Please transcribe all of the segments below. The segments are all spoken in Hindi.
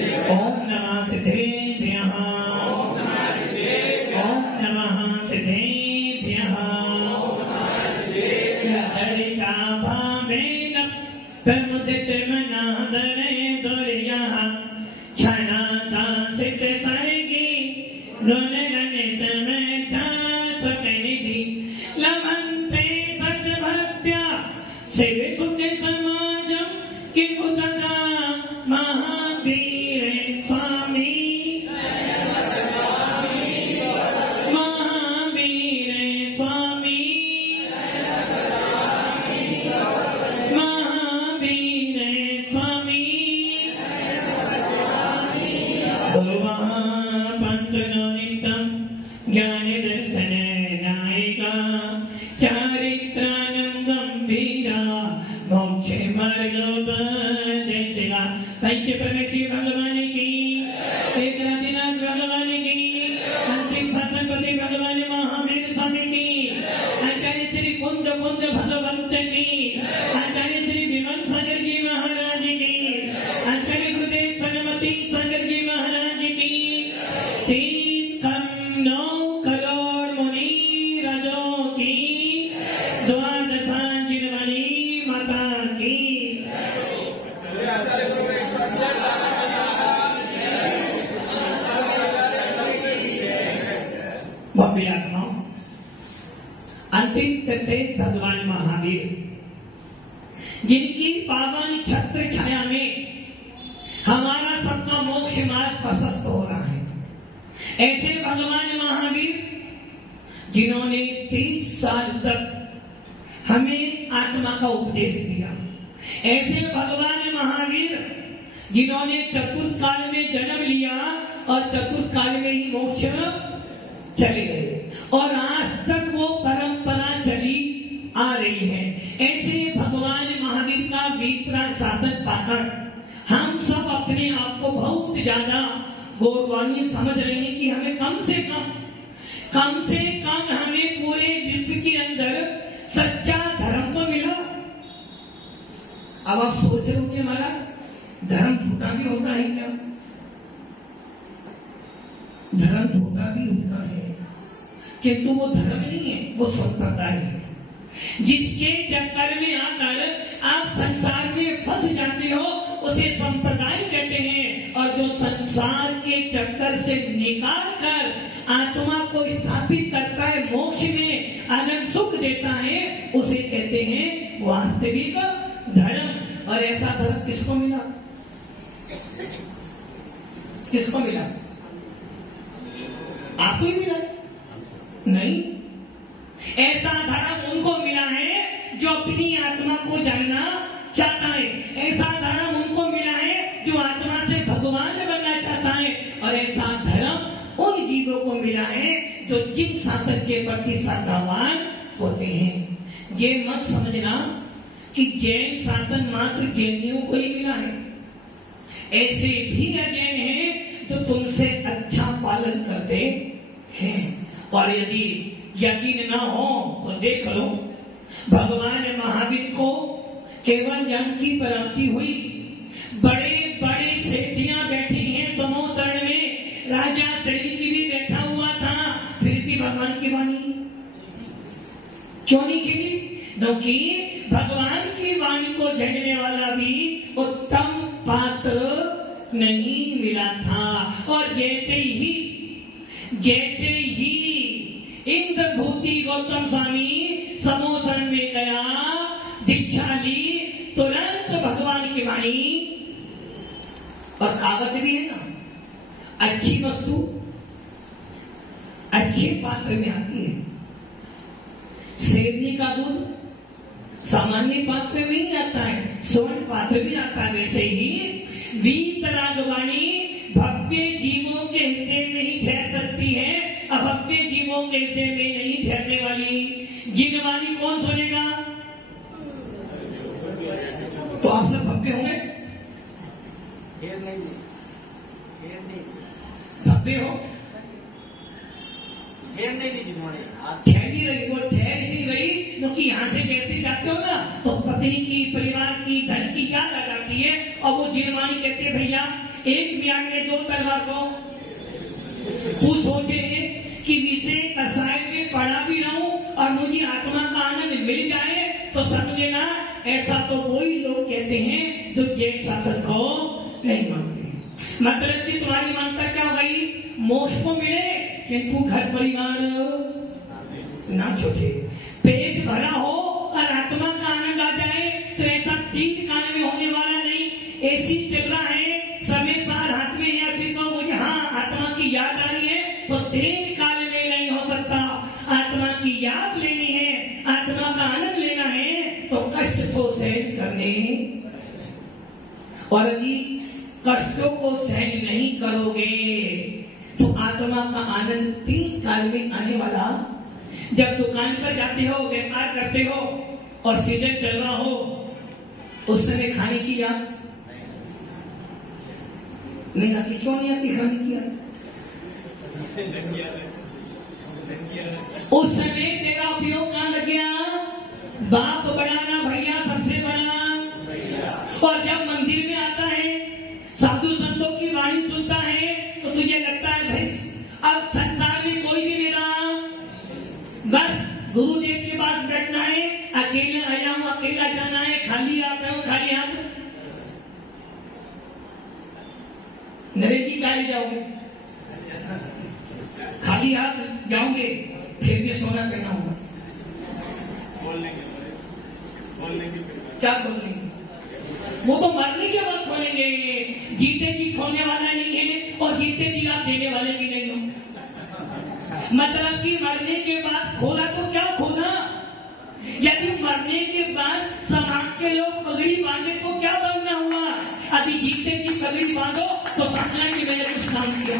ओम नमः सिद्धेभ्यः। ओम नमः सिद्धेभ्यः। यदर्चाभावेन प्रमुदितमनादरे दुर्यः क्षणाता सिद्धसर्गी गुणगणितमेधा स्वकनिधि लभन्ते सद्भक्त्या शिवसुखसमाजं किमुतदा महावीर स्वामी। महावीर स्वामी। महावीर स्वामी। गुरुमहापंचनो नित्यं ज्ञानदर्शन नायिका चारित्रानं गंभीरा मोक्षे मार्गोपदेशिका। पंच प्रकृति भगवान की, एकनाथनाथ भगवान की, अंतिम शासनपति भगवान महावीर स्वामी की, आचार्य श्री कुंद कुंद भगवंत की, आचार्य श्री विमल सागर जी महाराज की, आचार्य गुरुदेव सरस्वती सागर जी महाराज की, 3 करोड़ मुनि राजों की, द्वादशांजिनवाणी माता की। भव्य आत्माओं, अंतिम तीर्थ भगवान महावीर जिनकी पावन छत्र छाया में हमारा सबका मोक्ष मार्ग प्रशस्त हो रहा है, ऐसे भगवान महावीर जिन्होंने 30 साल तक हमें आत्मा का उपदेश दिया, ऐसे भगवान महावीर जिन्होंने चतुर्काल में जन्म लिया और चतुर्काल में ही मोक्ष चले गए और आज तक वो परंपरा चली आ रही है, ऐसे भगवान महावीर का वीतराग शासन पाकर हम सब अपने आप को बहुत ज्यादा गौरवान्वित समझ रहे हैं कि हमें कम से कम हमें पूरे विश्व के अंदर सच्चा धर्म तो मिला। अब आप सोच रहे हो कि हमारा धर्म झूठा भी होता है क्या? धर्म झूठा भी होता है, किंतु वो धर्म नहीं है, वो संप्रदाय है जिसके चक्कर में आकर आप संसार में फंस जाते हो, उसे संप्रदाय कहते हैं। और जो संसार के चक्कर से निकाल कर आत्मा को स्थापित करता है, मोक्ष में आनंद सुख देता है, उसे कहते हैं वास्तविक धर्म। और ऐसा धर्म किसको मिला? किसको मिला? आपको ही मिला? नहीं, ऐसा धर्म उनको मिला है जो अपनी आत्मा को जानना चाहता है, ऐसा धर्म उनको मिला है जो आत्मा से भगवान बनना चाहता है, और ऐसा धर्म उन जीवों को मिला है जो जिन शासन के प्रति श्रद्धावान होते हैं। ये मत समझना कि जैन शासन मात्र जैनियों को ही मिला है, ऐसे भी अजैन हैं जो तुमसे अच्छा पालन करते हैं। और यदि यकीन न हो तो देख लो, भगवान महावीर को केवल ज्ञान की प्राप्ति हुई, बड़े बड़े सेठियां बैठी हैं समोसरण में, राजा सैनिक भी बैठा हुआ था, फिर भी भगवान की वाणी क्यों नहीं गिरी? क्योंकि भगवान की वाणी को झेलने वाला भी उत्तम पात्र नहीं मिला था। और जैसे ही इंद्रभूति गौतम स्वामी समोसरण में गया, दीक्षा ली, तुरंत भगवान की वाणी, और कागज भी है ना, अच्छी वस्तु अच्छे पात्र में आती है। शेरनी का दूध सामान्य पात्र में ही आता है, स्वर्ण पात्र भी आता है। वैसे ही वीतराग वाणी भव्य जीवों के हृदय में ही ठहर सकती है, अभव्य जीवों के हृदय में नहीं ठहरने वाली। जिन वाणी कौन सुनेगा? तो आप सब भव्य होंगे? भव्य हो ठहर नहीं रही जिन्होंने ठहर नहीं रही, वो ठहर नहीं रही क्योंकि यहाँ से जैसे जाते हो ना तो पत्नी की, परिवार की, धन की याद आ जाती है और वो जिनवाणी कहते भैया एक मियाँ ने दो तलवार को तू सोचे कि विषय कसाय में पड़ा भी रहूं और मुझे आत्मा का आनंद मिल जाए तो समझे ना, ऐसा तो वही लोग कहते हैं जो जैन शासन को नहीं मानते। मतलब कि तुम्हारी मानता क्या हो गई, मोक्ष को मिले किंतु घर परिवार ना छूटे, पेट भरा हो और आत्मा का आनंद आ जाए तो ऐसा 3 काल में होने वाला नहीं। ऐसी चल रहा है समय सार हाथ में या फिर कहो मुझे हाँ आत्मा की याद आ रही है तो 3 काल में नहीं हो सकता। आत्मा की याद लेनी है, आत्मा का आनंद लेना है तो कष्ट को सहन करने, और यदि कष्टों को सहन नहीं करोगे तो आत्मा का आनंद 3 काल में आने वाला। जब दुकान पर जाते हो, व्यापार करते हो और सीजन चल रहा हो उस समय खाने की याद नहीं आती। क्यों नहीं आती खाने की याद? उस समय तेरा उपयोग कहाँ लग गया, बाप बड़ा ना भैया सबसे बड़ा। और जब मंदिर में आता है, साधु संतों की वाणी सुनता है तो तुझे लगता है भाई अब संसार में कोई नहीं मेरा, बस गुरुदेव के पास बैठना है, अकेला आया हूं, अकेला जाना है, खाली आता हूं, खाली हाथ। नरेश जी गाड़ी जाओगे, खाली हाथ जाओगे, फिर भी सोना करना होगा। क्या खोलेंगे? वो तो मरने के बाद खोलेंगे, जीते जी खोने वाला नहीं है और जीते जी आप देने वाले भी नहीं हो। मतलब कि मरने के बाद खोला तो क्या खोला, यदि मरने के बाद समाज के लोग पगड़ी बांधे तो क्या बनना हुआ। यदि जीते जी पगड़ी बांधो तो समझना कि मैंने कुछ काम किया।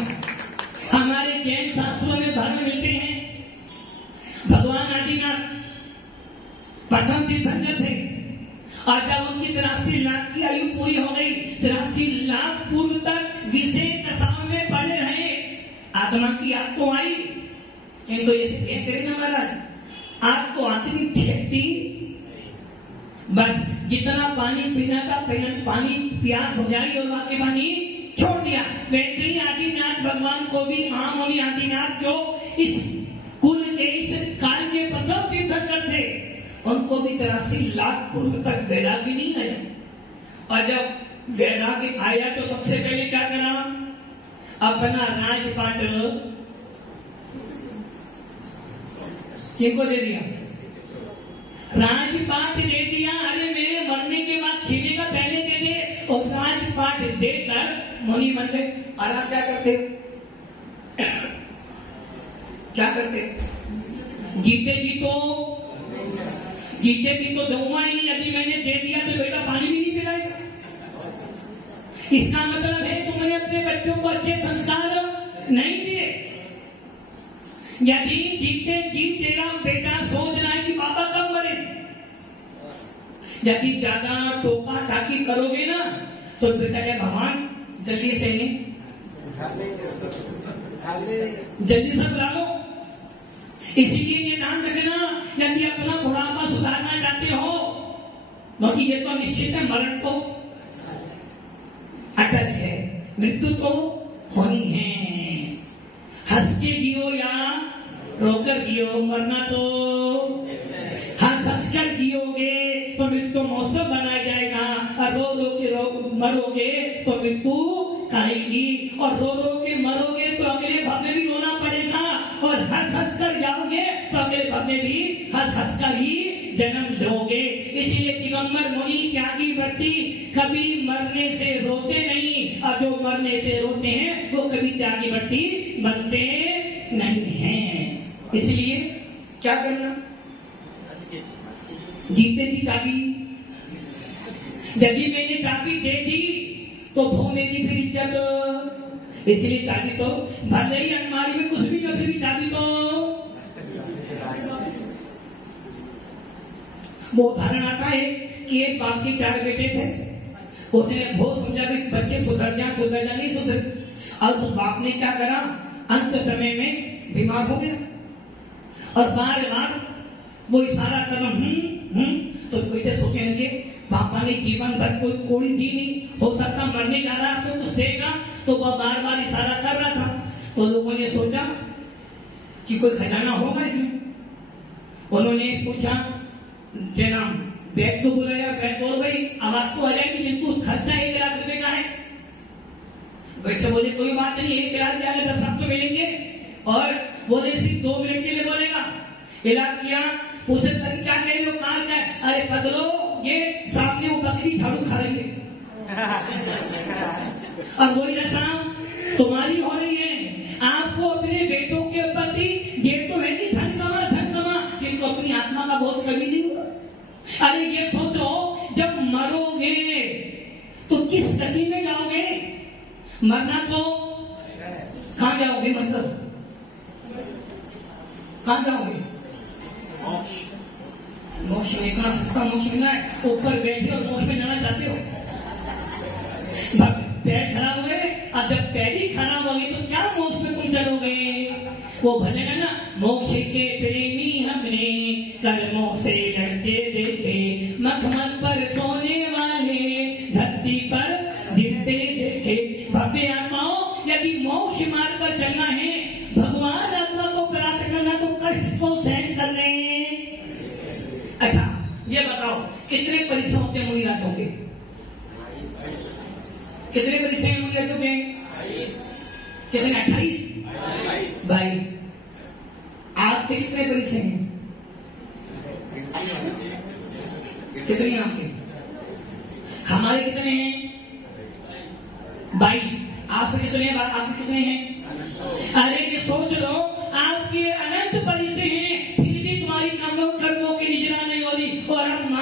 हमारे जैन शास्त्रों में धर्म मिलते हैं, भगवान आदिनाथ प्रथम तीर्थंकर थे और जब उनकी 83 लाख की आयु पूरी हो गई, 83 लाख पूर्व तक विषय दशाओं में पड़े रहे। आत्मा की याद तो आई किंतु ये कहते ना महाराज, आग तो आदमी ठेकती, बस जितना पानी पीना था पानी प्यास हो जाएगी और बाकी पानी छोड़ दिया। वैसे ही आदिनाथ भगवान को भी महामुनि आदिनाथ जो इस कुल के इस काल के प्रथम तीर्थंकर थे, उनको भी 83 लाख पूर्व तक वैराग्य नहीं आया। और जब वैराग्य आया तो सबसे पहले क्या करा, अपना राजपाट किनको दे दिया, राजपाट दे दिया। अरे मेरे मरने के बाद छीने का पहले दे दे, और राजपाट देकर मुनि बन गए। और आप क्या करते, क्या करते, जीते जी तो दूंगा ही नहीं, यदि मैंने दे दिया तो बेटा पानी भी नहीं पिलाएगा। इसका मतलब है तुमने अपने बच्चों को अच्छे संस्कार नहीं दिए। यदि जीते जी तेरा बेटा सोच रहा है कि पापा कब मरे, यदि ज्यादा टोका टाकी करोगे ना तो बेटा क्या भगवान जल्दी से जल्दी सब ला लो। इसीलिए ये ध्यान रखना, यदि अपना बुढ़ापा सुधारना चाहते हो, क्योंकि ये तो निश्चित है, मरण तो अटल है, मृत्यु तो होनी है। हंस के जियो या रोकर जियो, मरना तो हंस कर जियोगे तो मृत्यु मौसम बनाया जाएगा, और रो रो के मरोगे तो मृत्यु आएगी, और रो रो के मरोगे तो अगले भव भी रोना पड़ेगा, और हंस कर जाओगे तो अगले भव भी हंस कर ही जन्म लोगे। इसलिए दिगंबर मुनि त्यागी व्रती कभी मरने से रोते नहीं, और जो मरने से रोते हैं वो कभी त्यागी व्रती बनते नहीं हैं। इसलिए क्या करना, जीते जी चाबी, यदि मैंने चाबी दे दी तो भो मेरी फिर इज्जत। इसलिए चाबी तो भले ही अलमारी में कुछ भी न, फिर भी चाबी तो। वो उदाहरण आता है कि एक बाप के 4 बेटे थे, उसने बहुत समझा कि बच्चे सुधर जा नहीं सुधर। और उस बाप ने क्या करा, अंत समय में बीमार हो गया। और बार बार वो इशारा करना तो बेटे सोचेंगे पापा ने जीवन भर कोई कोड़ी दी नहीं, हो सकता मरने जा रहा तो कुछ देगा, तो वह बार बार इशारा कर रहा था। तो लोगों ने सोचा कि कोई खजाना होगा इसमें। उन्होंने पूछा जनाब बैग तो बुलाया, बैग बोल भाई आवाज तो आ जाएगी, किंतु खर्चा 1 लाख रुपए का है। बेटे बोले कोई बात नहीं, 1 लाख जाएगा 10 लाख तो मिलेंगे। और बोले सिर्फ 2 मिनट के लिए बोलेगा। इलाज किया, पूछे क्या कह रहे हो, कहा जाए? अरे पगलो ये सामने वो बकरी झाड़ू खा रही है। अब बोली साहब तुम्हारी हो रही है, आपको अपने बेटों के प्रति ये तो है कि धन कमा, किंतु अपनी आत्मा का बहुत कभी नहीं हुआ। अरे ये सोचो जब मरोगे तो किस गति में जाओगे? मरना तो कहां जाओगे? मतलब कहां जाओगे? मोक्ष में कहां सकता मोक्ष मिलना है? ऊपर बैठे और मोक्ष में जाना चाहते हो? पैर खराब हो गए, अब जब पैर ही खराब हो गए तो क्या मोक्ष में तुम चलोगे? वो भजन ना, मोक्ष के प्रेमी हमने कर्मों से लड़ते देखे, मखमल पर सोने वाले धरती पर गिरते देखे। भव्य आत्माओं, यदि मोक्ष मार्ग पर चलना है, भगवान आत्मा को प्राप्त करना, तो कष्ट को सहन कर ले। अच्छा ये बताओ कितने परिश्रम होते मुनिराजों के? कितने परिश्रम मुनिराजों के? कितने? 28 22। आपके कितने परिश्रम हैं? कितने आपके? हमारे कितने हैं? 22। आपके कितने हैं? आपके कितने हैं? अरे ये सोच लो, आपके अनंत परिश्रम हैं, फिर भी तुम्हारी कर्मों की निजना नहीं हो रही। और हम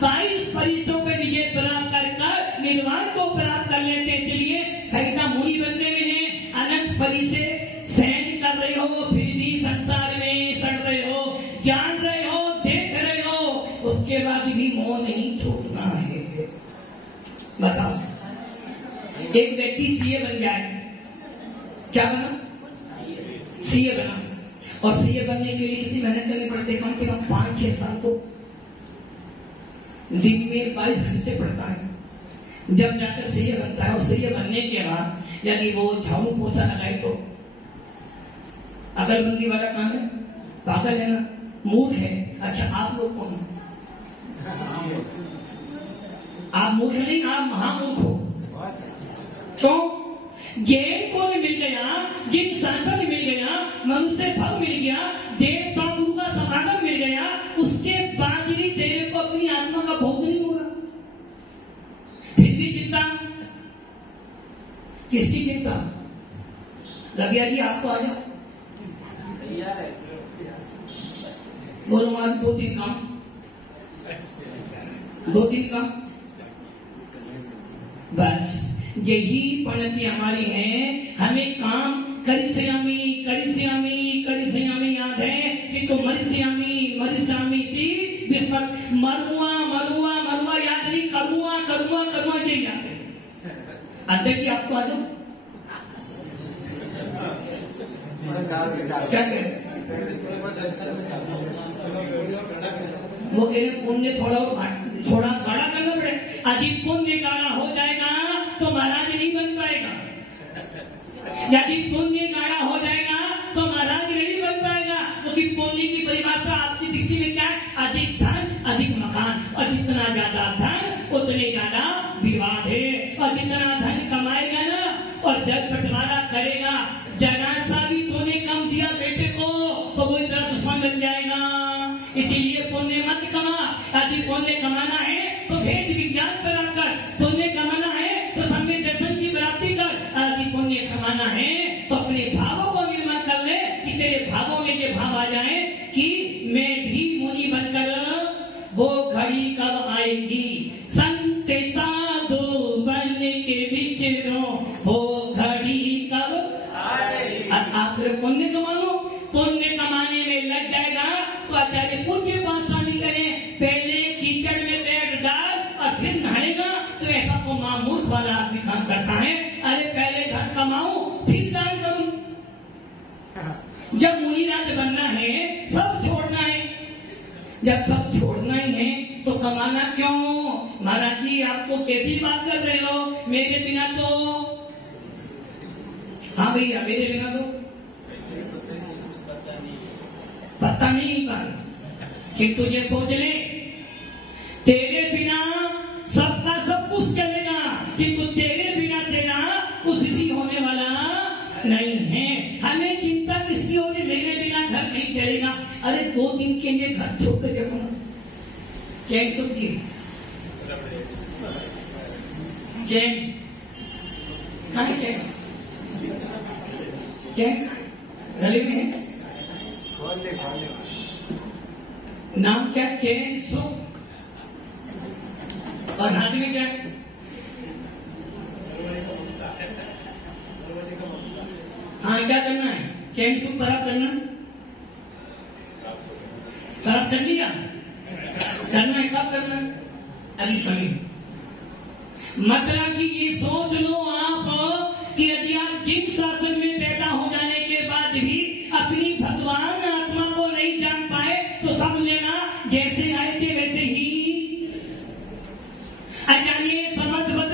22 परिश्रमों पर विजय प्राप्त कर निर्वाण को प्राप्त कर लेते। इसलिए सरिता मुनि बनने में है, अनंत परिश्रम सहन कर रहे हो, फिर भी संसार में सड़ रहे हो, जान रहे हो, देख रहे हो, उसके बाद भी मोह नहीं छूटना है। बताओ एक व्यक्ति सीए बन जाए, क्या बना? सीए बना, और सीए बनने के लिए कितनी मेहनत करनी पड़ती है? कम से कम 5-6 साल तो दिन में 22 घंटे पड़ता है, जब जाकर सीए बनता है। और सीए बनने के बाद यदि वो झाड़ू पोछा लगाए तो अकलबंदी वाला काम है, पागल है ना, मूर्ख है। अच्छा आप लोग कौन? आप मूर्ख नहीं, आप महामूर्ख हो। क्यों? ज्ञान को मिल गया, जिन संसार मिल गया, मनुष्य फल मिल गया, देवता गुरु का समागम मिल गया, उसके बाद भी तेरे को अपनी आत्मा का भोग नहीं होगा। फिर भी चिंता किसकी चिंता? रबिया जी आपको आ जाओ, बोलो हमारे 2-3 काम, 2-3 काम बस। यही पद्धति हमारी है। हमें काम करिष्यामि याद है कि तो मरिष्यामि थी मरुआ याद नहीं, करुआ यही याद है। अंदर की आपको आ जाओ, क्या कह रहे? वो कह रहे पुण्य थोड़ा गाढ़ा करना पड़े। अधिक पुण्य गाढ़ा हो जाएगा तो महाराज नहीं बन पाएगा। यदि पुण्य गाढ़ा हो जाएगा तो महाराज नहीं बन पाएगा, क्योंकि पुण्य की परिभाषा आपकी दृष्टि में क्या है? अधिक धन अधिक मकान, और जितना ज्यादा धन उतने ज्यादा विवाद है। और जितना धन कमाएगा ना और जब बंटवारा करेगा, जरा सा भी तूने कम दिया बेटे को तो वो इतना दुश्मन बन जाएगा। इसीलिए पुण्य मत कमा। यदि पुण्य कमाना है तो भेद विज्ञान पर आकर, पुण्य कमाना है तो सम्य दर्शन की प्राप्ति कर। यदि पुण्य कमाना है तो अपने भावों को निर्माण कर ले कि तेरे भावों में ये भाव आ जाए कि मैं भी मुनि बनकर, वो घड़ी कब आएगी संत साधु बन के विचरो, वो घड़ी कब आएगी। आप पुण्य कमा लो, पुण्य कमाने में लग जाएगा तो आचार्य पूज्य पाशाली करें, पहले कीचड़ में पैर डाल और फिर नहाएगा, तो ऐसा तो मामूस वाला आदमी काम करता है। अरे पहले धन कमाऊं फिर दान करूं। जब मुनिराज बनना है, सब जब सब छोड़ना ही है तो कमाना क्यों? महाराज जी आपको कैसी बात कर रहे हो? मेरे बिना तो, हाँ भैया मेरे बिना तो पता नहीं पर, किंतु ये सोच ले तेरे बिना सबका सब कुछ चलेगा, किंतु तेरे बिना तेरा कुछ भी होने वाला नहीं है। हमें चिंता किसकी हो रही? मेरे बिना घर नहीं चलेगा। अरे 2 दिन के लिए घर छोड़ कर देखो ना, चैन सुखी चैन कहाँ है? चैन गले में है। नाम क्या? चैन सुख। और हाथ में क्या? हाँ क्या करना है? चैन सुख खराब करना, खराब कर दिया, करना है, कब करना है? अभी सुनिए, मतलब कि ये सोच लो आप कि यदि आप जिन शासन में पैदा हो जाने के बाद भी अपनी भगवान आत्मा को नहीं जान पाए तो समझ लेना जैसे आए थे वैसे ही। आचार्य समर्थवत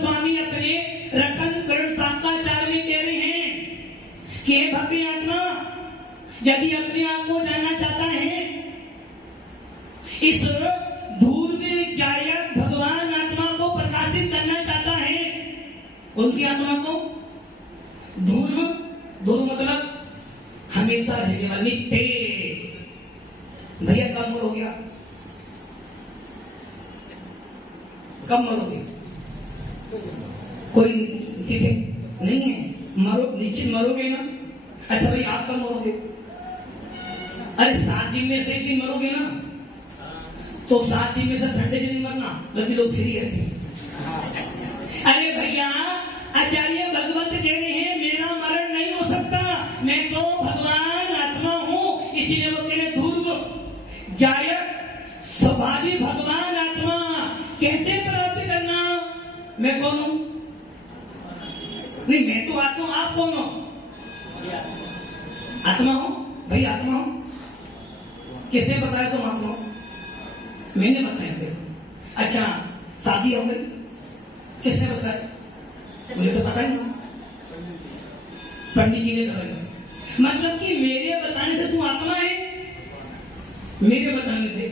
स्वामी अपने रतन करण साकाचार में कह रहे हैं कि हे भव्य आत्मा, यदि अपने आप को जानना चाहता है, इस धूर्व जायक भगवान आत्मा को प्रकाशित करना चाहता है। कौन सी आत्मा को? धूर्व मतलब हमेशा रहने वाली, नित्य। भैया कब हो गया? कब मरोगे? कोई किसी नहीं है, मरो निश्चित मरोगे ना। अच्छा भाई आप कब मरोगे? अरे 7 दिन में से 1 दिन मरोगे ना, तो 7 दिन में से ठंडे दिन मरना, लगी लोग फ्री रहते। अरे भैया आचार्य भगवत कह रहे हैं मेरा मरण नहीं हो सकता, मैं तो भगवान आत्मा हूँ। इसीलिए वो कह रहे ध्रुव जायक स्वाभाविक भगवान आत्मा कैसे प्राप्त करना? मैं कौन हूँ? नहीं मैं तो आत्मा, आप कौन हो? आत्मा हो भाई, आत्मा हो। किसने बताया तुम आत्मा हो? मैंने बताया देखो। अच्छा शादी हो गई, किसने बताया? मुझे तो पता ही नहीं, पंडित जी ने बताया। मतलब कि मेरे बताने से तू आत्मा है? मेरे बताने से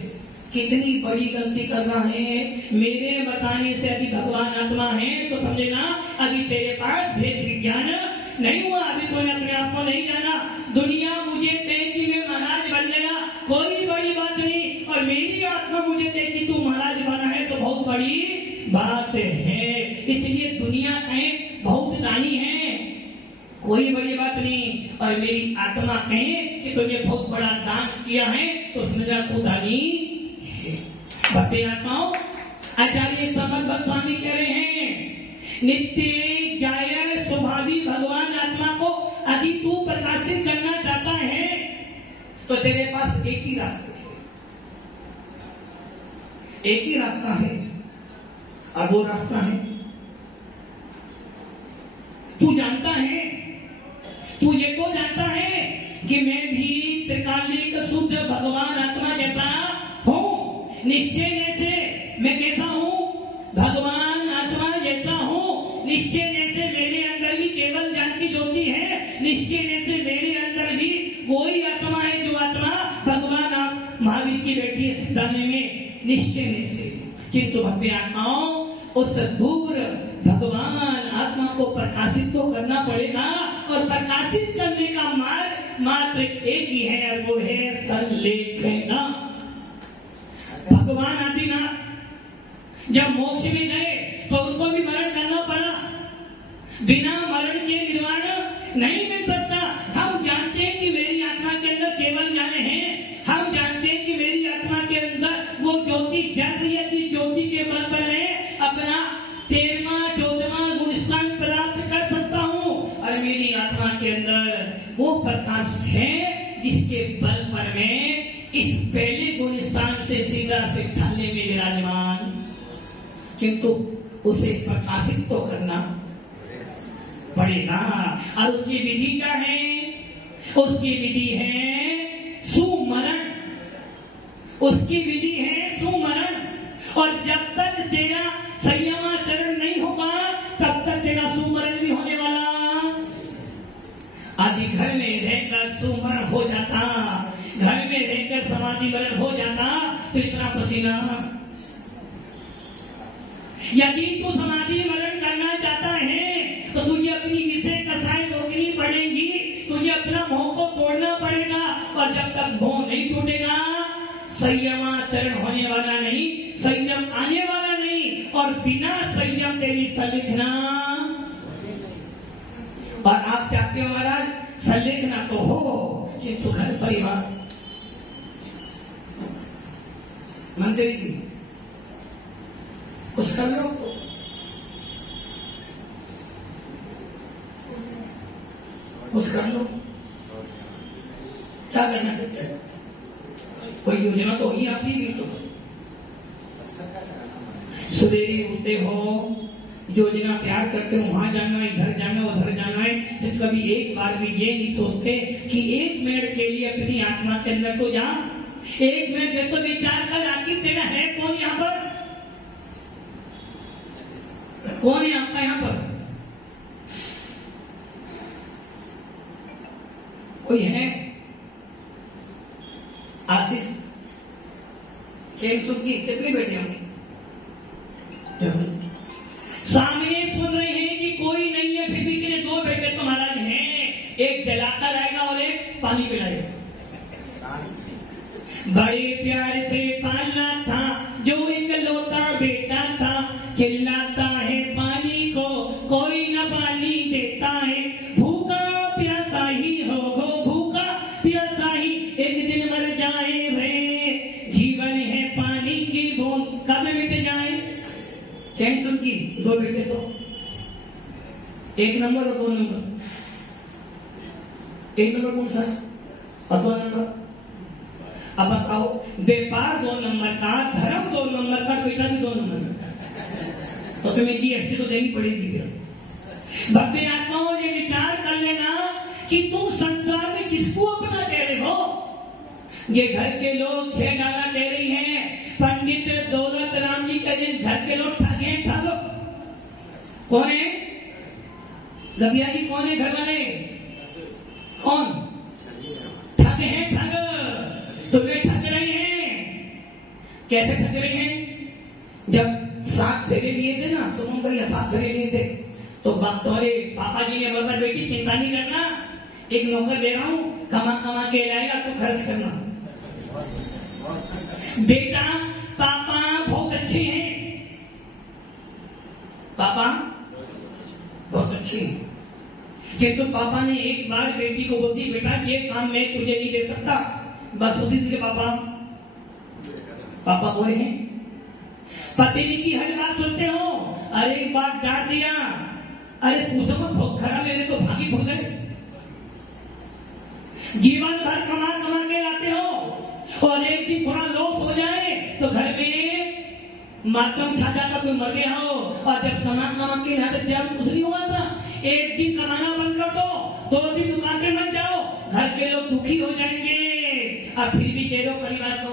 कितनी बड़ी गलती कर रहा है। मेरे बताने से यदि भगवान आत्मा है तो समझना अभी तेरे पास भेद विज्ञान नहीं हुआ, अभी तूने अपने आप को नहीं जाना। दुनिया मुझे देख कि मैं महाराज बन गया, कोई बड़ी बात नहीं, और मेरी आत्मा मुझे देख कि तू महाराज बना है तो बहुत बड़ी बात है। इसलिए दुनिया कहे बहुत दानी है, कोई बड़ी बात नहीं, और मेरी आत्मा कहे कि तुझे बहुत बड़ा दान किया है तो समझा तू दानी है। भक्ति आत्माओं, आचार्य समर्थ स्वामी कह रहे हैं नित्य जाय स्वभावी भगवान आत्मा को यदि तू प्रकाशित करना चाहता है तो तेरे पास एक ही रास्ता है, एक ही रास्ता है, और वो रास्ता है तू जानता है, तू ये को जानता है कि मैं भी त्रिकालिक शुद्ध भगवान आत्मा जैसा हूं। निश्चय से मैं कैसा हूं? भगवान आत्मा जैसा हूं। निश्चय से मेरे अंदर भी केवल ज्ञान की ज्योति है। निश्चय से मेरे अंदर भी वही आत्मा है जो आत्मा भगवान आप महावीर की बेटी है सिद्धाने में। निश्चय से किंतु भक्ति आत्माओं उस दूर भगवान आत्मा को प्रकाशित तो करना पड़ेगा, और प्रकाशित करने का मार्ग मात्र एक ही है, और वो है संलेखना। भगवान आदिनाथ जब मोक्ष में गए तो उनको भी मरण करना पड़ा। बिना मरण के निर्वाण नहीं मिल सकता। हम जानते हैं कि मेरी आत्मा के अंदर केवल ज्ञान है, हम जानते हैं कि मेरी आत्मा के अंदर वो ज्योति जग रही है, ज्योति के बल पर है अपना 13वां 14वां गुण स्थान प्राप्त कर सकता हूँ, और मेरी आत्मा के अंदर वो प्रकाश है जिसके बल पर मैं इस पहले गुण स्थान से सीधा सिद्धालय में विराजमान। किंतु उसे प्रकाशित तो करना पड़ेगा, और उसकी विधि क्या है? उसकी विधि है सुमरण, उसकी विधि है सुमरण। और जब तक तेरा संयमाचरण नहीं होगा तब तक तेरा सुमरण भी होने वाला। आदि घर में रहकर सुमरण हो जाता, घर में रहकर समाधि मरण हो जाता तो इतना पसीना। यदि तू समाधि मरण करना चाहता है तो तुझे अपनी विषय कसाई रोकनी पड़ेगी, तुझे अपना मोह को तोड़ना पड़ेगा। और जब तक मोह नहीं टूटेगा संयमाचरण होने वाला नहीं, संयम आने वाला नहीं। और बिना संयम तेरी संलेखना, और आप चाहते हो महाराज संलेखना तो हो किंतु घर परिवार मंदिर की कुछ कर लो, कुछ कर लो, क्या करना चाहते हैं? कोई योजना तो होगी आपकी भी। तो सवेरे उठते हो, योजना तैयार करते हो, वहां जाना है, इधर जाना, उधर जाना है, तो कभी एक बार भी ये नहीं सोचते कि 1 मिनट के लिए अपनी आत्मा के अंदर तो जा, 1 मिनट तो विचार कर आखिर तेरा है कौन यहाँ पर, कौन है आपका यहाँ पर? कोई है? आशीष की कितने बेटे होंगे? सामने सुन रहे हैं कि कोई नहीं है, फिर भी कितने 2 बेटे तो महाराज हैं, एक जलाता रहेगा और एक पानी पिलाएगा। बड़े प्यार से पालना था जो एक लौता बेटा था, चिल्लाता है पानी को कोई न पानी देता है, भूखा प्यासा ही होगो, भूखा प्यासा ही एक दिन मर जाए रे, जीवन है पानी की बूंद कब मिट जाए। चैन सुन की 2 बेटे तो 1 नंबर और 2 नंबर। 1 नंबर कौन सा और 2 नंबर? अब बताओ, व्यापार 2 नंबर का, धर्म 2 नंबर का, बेटा भी 2 नंबर का, तो तुम्हें जीएसटी तो देनी पड़ेगी। फिर भव्य आत्माओं ये विचार कर लेना कि तुम संसार में किसको अपना कह रहे हो। ये घर के लोग 6 डाला कह रही हैं, पंडित दौलत राम जी का दिन घर के लोग ठगे ठगो। कौन है? गबिया जी कौन है घर वाले? कौन? ठग हैं, ठग। तुम्हें ठग रहे हैं। कैसे ठग रहे हैं? जब 7 फेरे लिए थे ना, सुमन भैया 7 फेरे लिए थे, तो तुम्हारे पापा जी ने बोला बेटी चिंता नहीं करना, एक नौकर दे रहा हूं, कमा कमा के लाएगा तो खर्च करना। बेटा पापा बहुत अच्छे हैं, पापा बहुत अच्छे हैं, किंतु पापा ने एक बार बेटी को बोल दी बेटा ये काम मैं तुझे नहीं दे सकता, बस उसी दिन पापा बोले हैं। पत्नी की हर बात सुनते हो, अरे एक बात डांट दिया, अरे पूछो मत बहुत खराब, मेरे तो भागी फूल गए। जीवन भर कमा कमा के लाते हो और एक दिन थोड़ा लॉस हो जाए तो घर में मातम छा जाता, कोई मर गया हो, और जब कमा कमा के लाते कुछ नहीं हुआ था, एक दिन कमाना बंद कर दो, 2 दिन दुकान पे मत जाओ, घर के लोग दुखी हो जाएंगे। और फिर भी कह दो परिवार को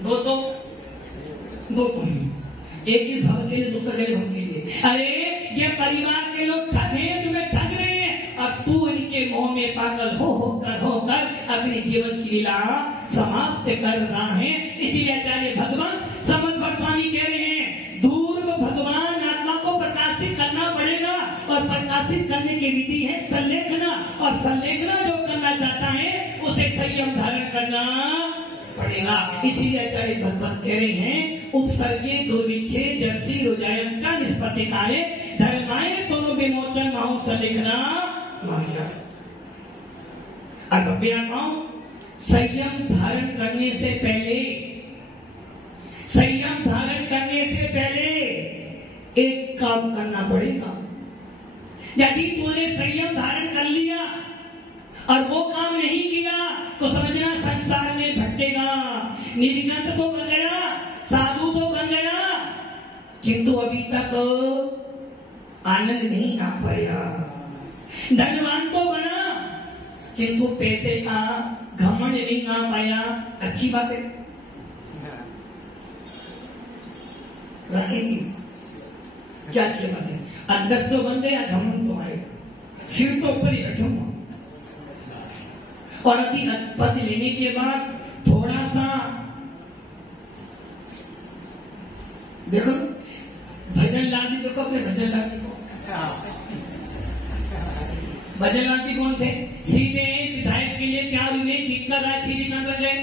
दो एक ही भाव के लिए, दूसरा जगह भाव के लिए। अरे ये परिवार के लोग ठगे, तुम्हें ठग रहे हैं, अब तू इनके मोह में पागल होकर अपने जीवन की लीला समाप्त कर रहा है। इसीलिए आचार्य भगवान समझ भट्ट स्वामी कह रहे हैं, दूर भगवान आत्मा को प्रकाशित करना पड़ेगा, और प्रकाशित करने की विधि है संलेखना, और संलेखना जो करना चाहता है उसे संयम धारण करना पड़ेगा। इसीलिए आचार्य भगवान कह रहे हैं, उपसर्गे दुर्विच्छे जर्सी रुजायम का निष्पत्ति कार्य धर्माय दोनों विमोचन माहू संलेखना माया। अब संयम धारण करने से पहले एक काम करना पड़ेगा। यदि तूने संयम धारण कर लिया और वो काम नहीं किया तो समझना संसार में भटकेगा, निर्गत तो बन गया, साधु तो बन गया, किंतु अभी तक आनंद नहीं आ पाया। धनवान तो बना किंतु पैसे का घमंड नहीं आ पाया, अच्छी बात है, रखेंगे क्या अच्छी बात है। अध्यक्ष तो बन गया, घमंड तो आएगा, सिर तो ऊपर ही बैठूंगा। और पद लेने के बाद थोड़ा सा देखो, भजन लाल जी देखो, अपने भजन लाल जी को, भजन लाल जी कौन थे? सीधे विधायक के लिए तैयार हुए, दिक्कत आए, सीधे कहां बन गए?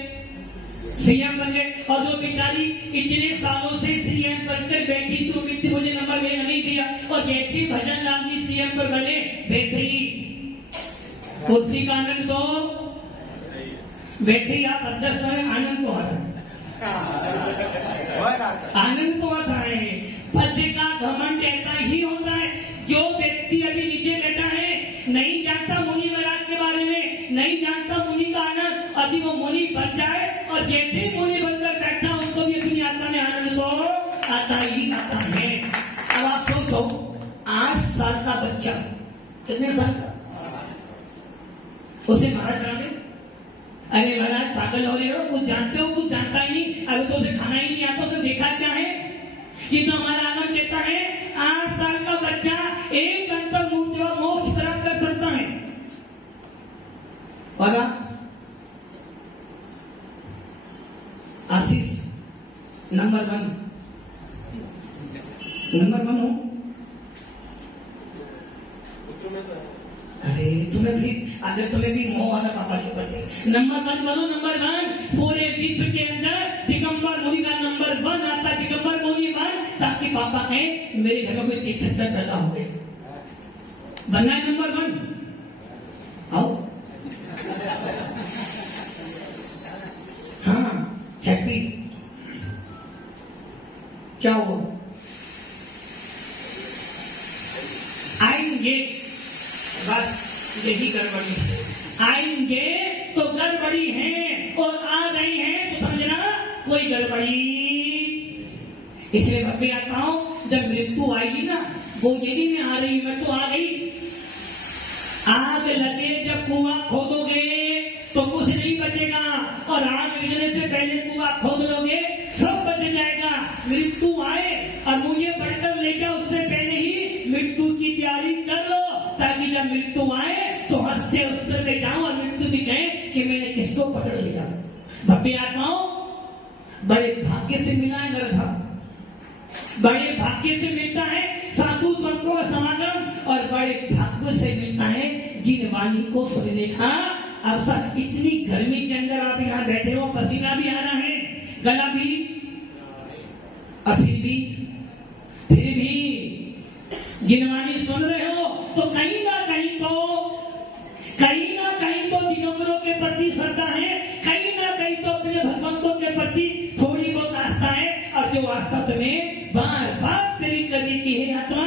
सीएम बन गए। और जो बेचारी इतने सालों से सीएम बनकर बैठी तो उम्मीद मुझे नंबर नहीं दिया, और जैसे भजन लाल जी सीएम पर बने, वैसे ही कुर्सी का आनंद तो वैसे ही आप अध्यक्ष बने, आनंद तो आ रहा है, आनंद तो आता है। पद का घमंड ऐसा ही होता है। जो व्यक्ति अभी नीचे बैठा है, नहीं जानता मुनि महाराज के बारे में, नहीं जानता मुनि का आनंद, अभी वो मुनि बन जाए और जैसे ही मुनि बनकर बैठा, उनको भी अपनी आत्मा में आनंद तो आता ही आता है। अब आप सोचो, 8 साल का बच्चा, कितने साल का, उसे महाराज बना दे। अरे महाराज पागल हो रहे हो, कुछ जानते हो, कुछ जानता ही नहीं, अभी तो उसे खाना ही नहीं आता, तो देखा क्या है कि तो हमारा आनंद कहता है 8 साल का बच्चा 1 घंटा मोक्ष प्राप्त कर सकता है। और आशीष नंबर 1 हो। अरे तुम्हें भी अगर तुम्हें भी मोह वाला पापा के प्रति नंबर 1 बनो, नंबर 1। पूरे विश्व के अंदर दिगंबर मुनि का नंबर 1 आता, दिगंबर मुनि 1, ताकि पापा कहें मेरे घरों में तीर्थंकर पैदा हो गए, बनना है नंबर 1। आओ, हाँ, हैप्पी क्या हुआ? आएंगे, बस यही गड़बड़ी है। आएंगे तो गड़बड़ी है, और आ रही है तो समझना कोई गड़बड़ी। इसलिए भव्य आत्माओं, जब मृत्यु आएगी ना, वो यदि में आ रही, मैं तो आ गई। आग लगे जब कुआं खोदोगे तो कुछ नहीं बचेगा, और आग लगने से पहले कुआं खोद लोगे सब बच जाएगा। मृत्यु आए और मुझे बढ़कर ले जाओ, उससे पहले ही मृत्यु की तैयारी कर लो, ताकि जब मृत्यु आए तो हंसते उत्तर ले जाओ और मृत्यु भी कहे कि मैंने किसको पकड़ लिया। भव्य आत्माओं, बड़े भाग्य से मिला है नरभाग, बड़े भाग्य से मिलता है साधु संतों का समागम, और बड़े भाग्य से मिलता है जिन वाणी को सुनने का अवसर। इतनी गर्मी के अंदर आप यहाँ बैठे हो, पसीना भी आ रहा है, गला भी, और फिर भी जिनवाणी सुन रहे हो तो कहीं ना कहीं तो दिगंबरों के प्रति श्रद्धा है, कहीं ना कहीं तो अपने भगवंतों के प्रति थोड़ी बहुत आस्था है। और जो आस्था तुम्हें बार बार प्रेरित करने की है आत्मा,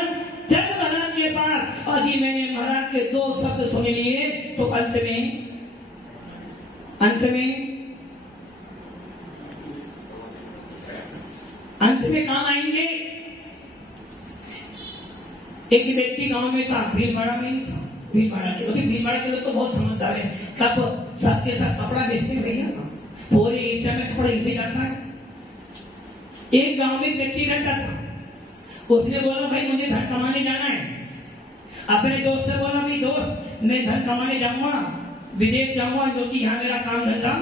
चल महाराज के पास, और ये मैंने महाराज के 2 शब्द सुन लिए तो अंत में काम आएंगे। एक व्यक्ति गांव में था, भीलवाड़ा में नहीं था, भीलवाड़ा के लोग तो बहुत समझदार है, कब सबके साथ कपड़ा बेचते हैं भैया, पूरे एशिया में कपड़ा इसे जाता है। एक गांव में व्यक्ति रहता था, उसने बोला भाई मुझे धन कमाने जाना है। अपने दोस्त से बोला भाई दोस्त मैं धन कमाने जाऊंगा, विदेश जाऊंगा, जो कि यहाँ मेरा काम धंधा,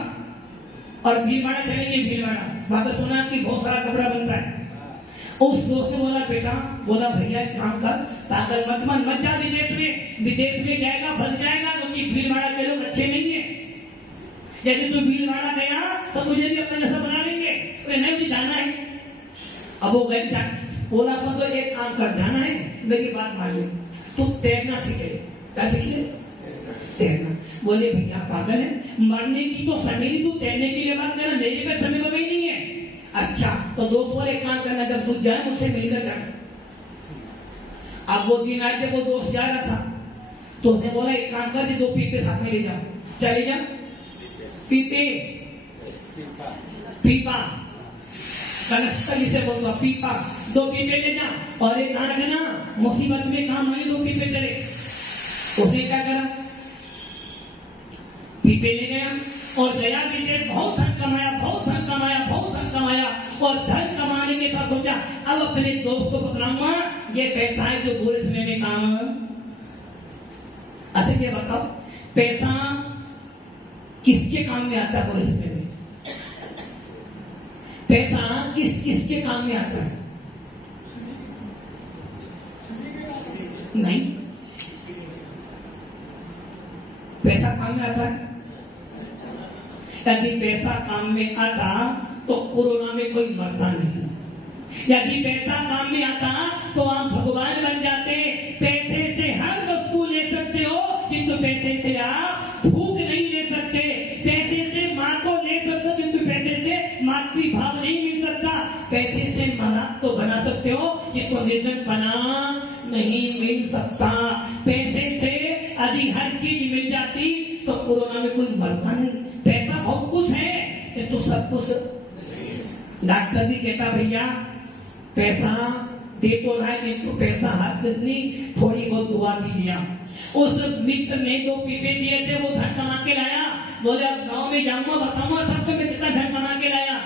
और भीलवाड़ा चलेंगे। भीलवाड़ा वहां पर सुना कि बहुत सारा कपड़ा बनता है। उस दोस्त ने बोला बेटा, बोला भैया एक काम कर, पागल मत जा विदेश में जाएगा फंस जाएगा, क्योंकि भीलवाड़ा के लोग अच्छे नहीं है। यदि तू भीलवाड़ा गया तो तुझे भी अपना जैसा बना लेंगे, नहीं मुझे जाना है। अब वो गए, बोला तो एक काम कर, जाना है मेरी बात मान लो, तू तैरना सीखे। क्या सीखे? तैरना। बोले भैया पागल है, मरने की तो समय नहीं, तू तैरने के लिए बात करना, मेरे पे समय कभी नहीं है। अच्छा तो दोस्त बोले एक काम करना, जब तू जाए मुझसे मिलकर जाना। अब वो दिन आए थे, वो दोस्त जा रहा था, तो उसने बोला एक काम कर, 2 पीपे साथ में ले जाओ। चले जा, पीपा कनस्तर जिसे बोलता, पीपा 2 पीपे ले जा, और एक ध्यान रखना मुसीबत में काम आए 2 पीपे चले। उसने क्या करा, पीपे ले गया और दया के बहुत धन कमाया, बहुत धन कमाया, बहुत धन कमाया और धन कमाने के बाद सोचा अब अपने दोस्त को पकड़ाऊंगा, ये पैसा है जो बुरे समय में काम। अच्छा ये बताओ पैसा किसके काम में आता है बुरे समय में? पैसा किसके काम में आता है? नहीं, पैसा काम में आता है। यदि पैसा काम में आता तो कोरोना में कोई मरता नहीं। यदि पैसा काम में आता तो आप भगवान बन जाते। पैसे से हर वस्तु ले सकते हो किंतु पैसे से आप भूख नहीं ले सकते। पैसे से माँ को ले सकते हो किंतु पैसे से मातृभाव नहीं मिल सकता। पैसे से मराद तो बना सकते हो किंतु निर्धन बना नहीं मिल सकता। पैसे से यदि हर चीज मिल जाती तो कोरोना में कोई मरता नहीं। पैसा बहुत कुछ है किंतु सब कुछ। डॉक्टर भी कहता भैया पैसा दे तो रहा है किंतु पैसा हर कुछ नहीं, थोड़ी बहुत दुआ भी दिया। उस मित्र ने 2 पीपे दिए थे, वो धन कमा के लाया। बोले अब गाँव में जाऊंगा बताऊंगा सबको मैं कितना धन कमा के लाया।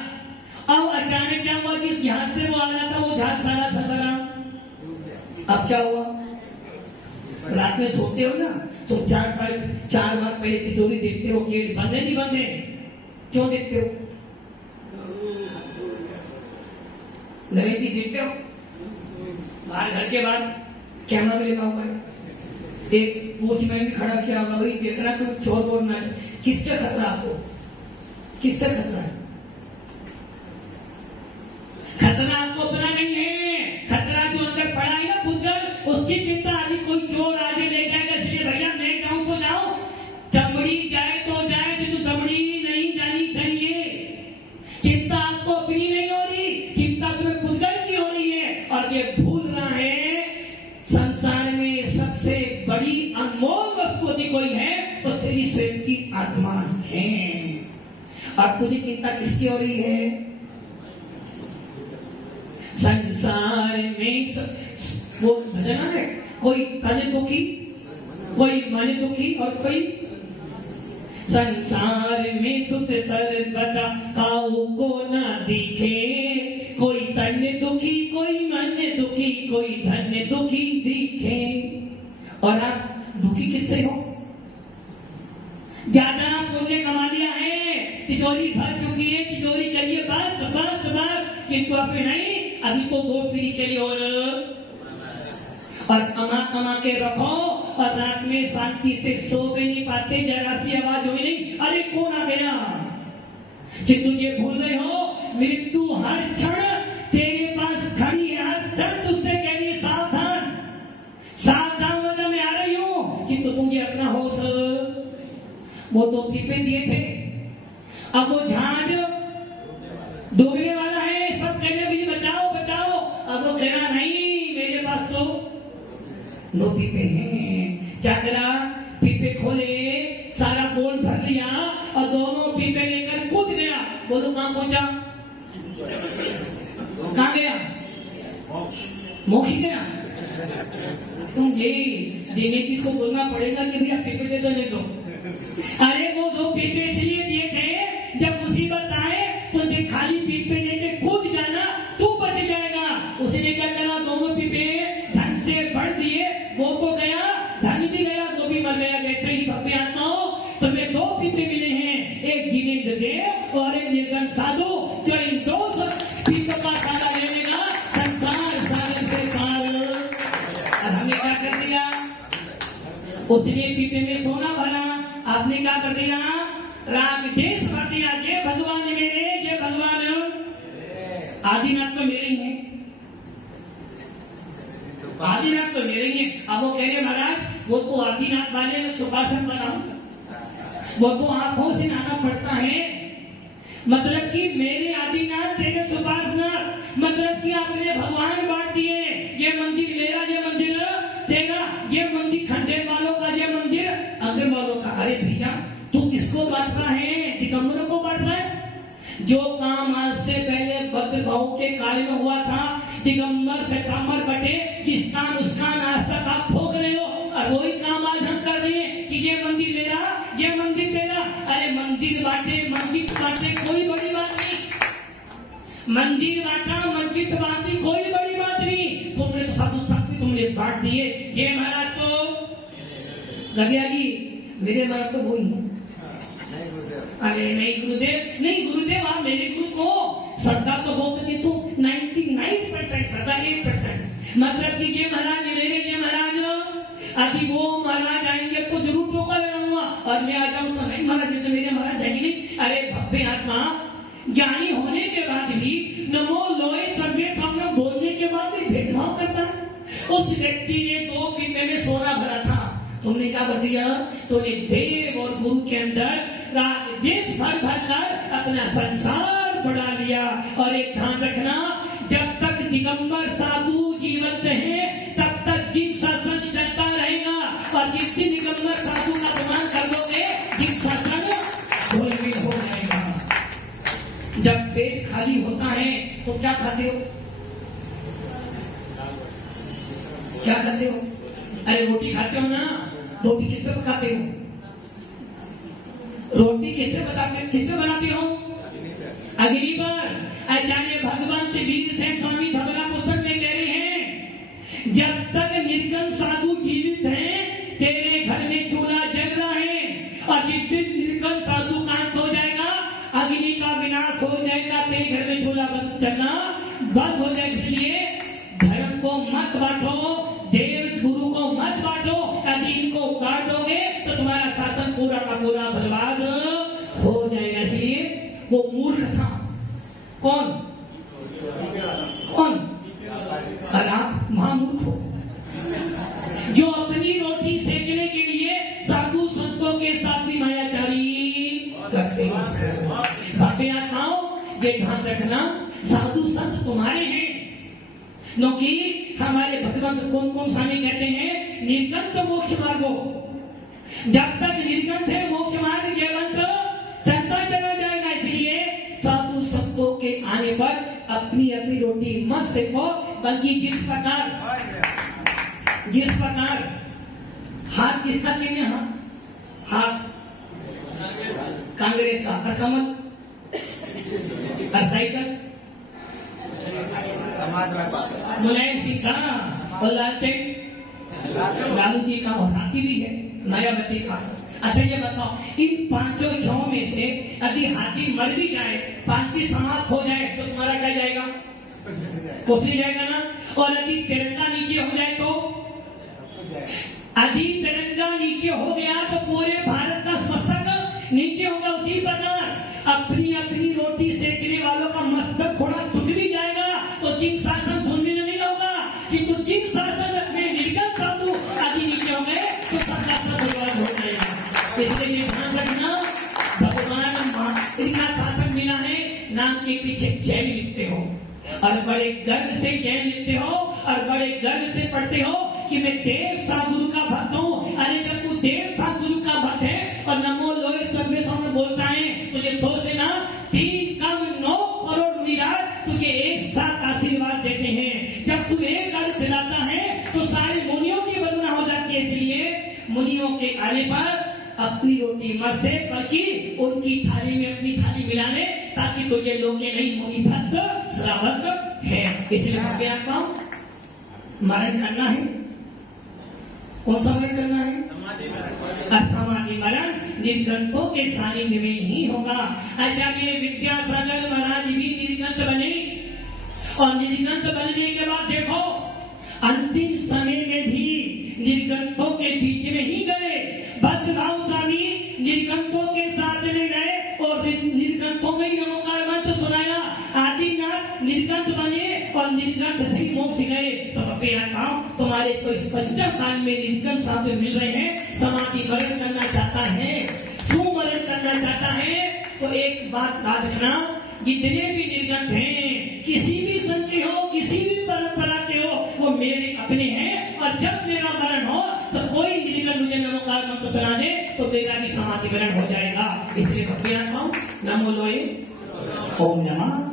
अब अचानक क्या हुआ, जिस जहाज से वो आ रहा था वो जहाज सारा सदरा। अब क्या हुआ, रात में सोते हो ना तो 4 बार पहले तिजोरी देखते हो कि बंद है नहीं बंद है। क्यों देखते हो? नरेश जी देखते हो? बाहर घर के बाद कैमरा में लगा हुआ है, एक वॉचमैन भी खड़ा किया होगा, भाई देखना कोई चोर वोर ना है। किससे खतरा आपको? किससे खतरा है? खतरा आपको अपना नहीं है, खतरा जो अंदर पड़ा है ना पुजल, उसकी चिंता आदि कोई चोर आगे ले जाएगा। इसलिए भैया मैं जाऊं तो जाऊं, चमड़ी जाए तो जाए किंतु दमड़ी नहीं जानी चाहिए। चिंता आपको अपनी नहीं हो रही, चिंता तुम्हें पुजल की हो रही है। और ये भूलना है संसार में सबसे बड़ी अनमोल वस्तु यदि कोई है तो तेरी स्वयं की आत्मा है। और तुझे चिंता किसकी हो रही है? संसार में वो भजन है, कोई तन दुखी, कोई मन दुखी और कोई संसार में सुत सर्वदा काऊ को न दिखे। कोई तन दुखी, कोई मन दुखी, कोई धन दुखी दिखे। और आप दुखी किससे हो? ज्यादा पुण्य कमा लिया है, तिजोरी भर चुकी है, तिजोरी चलिए बस बस बस, किंतु अभी नहीं, अभी तो 2 पीढ़ी के लिए और कमा के रखो और रात में शांति से सो भी नहीं पाते। जरा सी आवाज हुई नहीं, अरे कौन आ गया? कि तुझे भूल रहे हो मृत्यु हर क्षण तेरे पास खड़ी है, हर क्षण तुझसे कह रही है सावधान सावधान, वजह मैं आ रही हूं कि तो तुझे अपना होश। वो 2 पीपे दिए थे, अब वो जहाज डूबने वाला है। सब कहने भी बचाओ बचाओ, अब वो कहना नहीं मेरे पास तो 2 पीपे हैं। क्या करा, पीपे खोले, सारा गोल भर लिया और दोनों पीपे लेकर कूद गया। बोलो कहां पहुंचा? कहां गया? मोक्ष गया। तुम ये देने की इसको बोलना पड़ेगा कि भैया पीपे दे दो, नहीं दो। अरे वो 2 पीपे इसलिए दिए थे जब मुसीबत आए तो खाली पीपे लेके कूद जाना, तू बच जाएगा। उसने क्या करा, दोनों पीपे धन से भर दिए। वो तो गया, धन भी गया, वो भी मर गया। वैसे ही भव्य आत्माओं तुम्हें 2 पीपे मिले हैं, एक जिनेंद्र देव और एक निर्गन साधु, जो इन 2 पीपों का साधा लेगा संसार सागर से पार। और हमने क्या कर दिया, उसने पीपे में सोना भरा, आपने क्या कर दिया, राग देश भर दिया। ये भगवान मेरे, ये भगवान आदिनाथ तो मेरे ही है, आदिनाथ तो मेरे ही है। अब वो कह रहे महाराज वो तो आदिनाथ वाले में सुखासन बनाऊंगा, वो तो आंखों से नाना पड़ता है। मतलब कि मेरे आदिनाथ तेरे सुखासनाथ, मतलब कि आपने भगवान बांट दिए। ये मंदिर मेरा, ये मंदिर तेरा, ये मंदिर खंडेर वालों का, ये मंदिर अग्र वालों का। अरे भैया तू किसको बांट रहा है? दिगंबरों को बांट रहा है। जो काम आज से पहले भद्रभाव के कार्य में हुआ था, दिगंबर श्वेतांबर बटे, जिसका नुकसान आज तक आप ठोक रहे हो, और वही काम आज हम कर रहे हैं कि ये मंदिर मेरा, ये मंदिर तेरा, मंदिर बांटा, मस्जिद बांटी, कोई बड़ी बात नहीं। तुमने तो साधु संत तुमने बांट दिए। ये महाराज तो गदिया जी मेरे महाराज तो वही। अरे नहीं गुरुदेव, नहीं गुरुदेव आप मेरे गुरु को श्रद्धा तो बहुत थी, तो 99% श्रद्धा 1%। मतलब कि ये महाराज मेरे, ये महाराज अभी वो महाराज आएंगे तो जरूर टोका लगाऊंगा, और मैं आ जाऊं तो नहीं महाराज तो मेरे महाराज जाएंगे नहीं। अरे भव्य आत्मा, ज्ञानी होने के बाद भी नमो लोए सर्वे सामने बोलने के बाद भी भेदभाव करता है। उस व्यक्ति ने 2 महीने में सोना भरा था, तुमने क्या कर दिया? तुमने देव और गुरु के अंदर देश भर भर कर अपना संसार बढ़ा लिया। और एक ध्यान रखना, जब तक दिगंबर साधु जीवित हैं तब तक जीव शासन चलता रहेगा, और जिस दिन दिगंबर साधु का अपमान कर लोगे जीव शासन घोलमिल हो जाएगा। जब पेट खाली होता है तो क्या खाते हो? क्या खाते हो? अरे रोटी खाते हो ना। रोटी किस पे पकाते हो? रोटी किस पे बनाते हो? अग्नि पर। आचार्य भगवान वीर सेन स्वामी भगवान पुस्तक में कह रहे हैं, जब तक निर्गुण साधु जीवित हैं तेरे घर में चूल्हा जल रहा है, और जिस दिन निर्गुण साधु का अंत हो जाएगा, अग्नि का विनाश हो जाएगा, तेरे घर में चूल्हा चलना बंद हो जाएगा। इसलिए धर्म को मत बांटो, देव गुरु को मत बांटो। यदि इनको बांट दोगे तो तुम्हारा शासन पूरा का पूरा बर्बाद हो जाएगा। इसलिए वो मूर्ख था। कौन? कौन? और आप महामूर्ख हो, जो अपनी रोटी सेकने के लिए साधु संतों के साथ भी मायाचारी करते हैं। भव्य आत्माओं, ये ध्यान रखना, साधु संत तुम्हारे हैं, क्योंकि हमारे भगवंत कौन कौन स्वामी कहते हैं, निर्गंत मोक्ष मार्गो। जब तक निर्गंत है मोक्ष मार्ग जीवंत चलता चला जाएगा। इसलिए साधु संतों के आने पर अपनी अपनी रोटी मत सेको, बल्कि जिस प्रकार हाथ किसका चाहिए? हाथ कांग्रेस का, और कमल और साइकिल मुलायम सिंह का, और लालटेन लालू जी का, और हाथी भी है मायावती का। अच्छा ये बताओ, इन 5 छहों में से यदि हाथी मर भी जाए, 5 समाप्त हो जाए तो तुम्हारा क्या जाएगा? कोसली जाएगा ना। और यदि तिरंगा नीचे हो जाए तो, यदि तिरंगा नीचे हो गया तो पूरे भारत का मस्तक नीचे होगा। उसी प्रकार अपनी अपनी रोटी सेकने वालों का मस्तक थोड़ा झुक भी जाएगा तो जीव शासन धुंधली नहीं होगा, किंतु जीव शासन में निर्गत साधु आदि नीचे हो गए तो सबका बर्बाद हो जाएगा। इसलिए ध्यान रखना, भगवान इनका शासन मिला है, नाम के पीछे जैन लिखते हो, और बड़े गर्व से जैन लिखते हो, और बड़े गर्व से पढ़ते हो कि मैं देव था गुरु का भक्त हूँ। अरे जब तू देव था गुरु का भक्त है और नमो लोहे सर्वे सामने बोलता है, तुझे सोच लेना 3 कम 9 करोड़ निराश तुझे एक साथ आशीर्वाद देते हैं। जब तू एक अर्थ खिलाता है तो सारे मुनियों की वंदना हो जाती है। इसलिए मुनियों के आने पर अपनी रोटी मत से, बल्कि उनकी थाली में अपनी थाली मिला ले, ताकि तुझे लोग नहीं मुनि भक्त श्रावक है। इसलिए मरण करना है। कौन सा मरण करना है? समाधि मरण निर्गंतों के सानिध्य में ही होगा। आचार्य विद्यासागर महाराज भी निर्गंत बने, और निर्गंत बनने के बाद देखो अंतिम समय में भी निर्गंतों के बीच में ही गए। भद्रभाव स्वामी निर्गंतों के साथ में गए और निर्गंतों में ही नमोकार मंत्र सुनाया। आदिनाथ निर्गंत बने और निर्गंत से ही मोक्ष गए। तो तुम्हारे तो इस पंचम काल में निर्गंत साधु मिल रहे हैं। समाधि मरण करना चाहता है, सुमरण करना चाहता है, तो एक बात याद रखना, जितने भी निर्गंत हैं, किसी भी संघ के हो, किसी भी परंपरा के हो, वो मेरे अपने हैं। और जब मेरा मरण हो तो कोई निर्गंत मुझे नमोकार मंत्र सुना दे तो मेरा भी समाधि मरण हो जाएगा। इसलिए भक्ति आत्माओं, नमो लोहे ओम नमः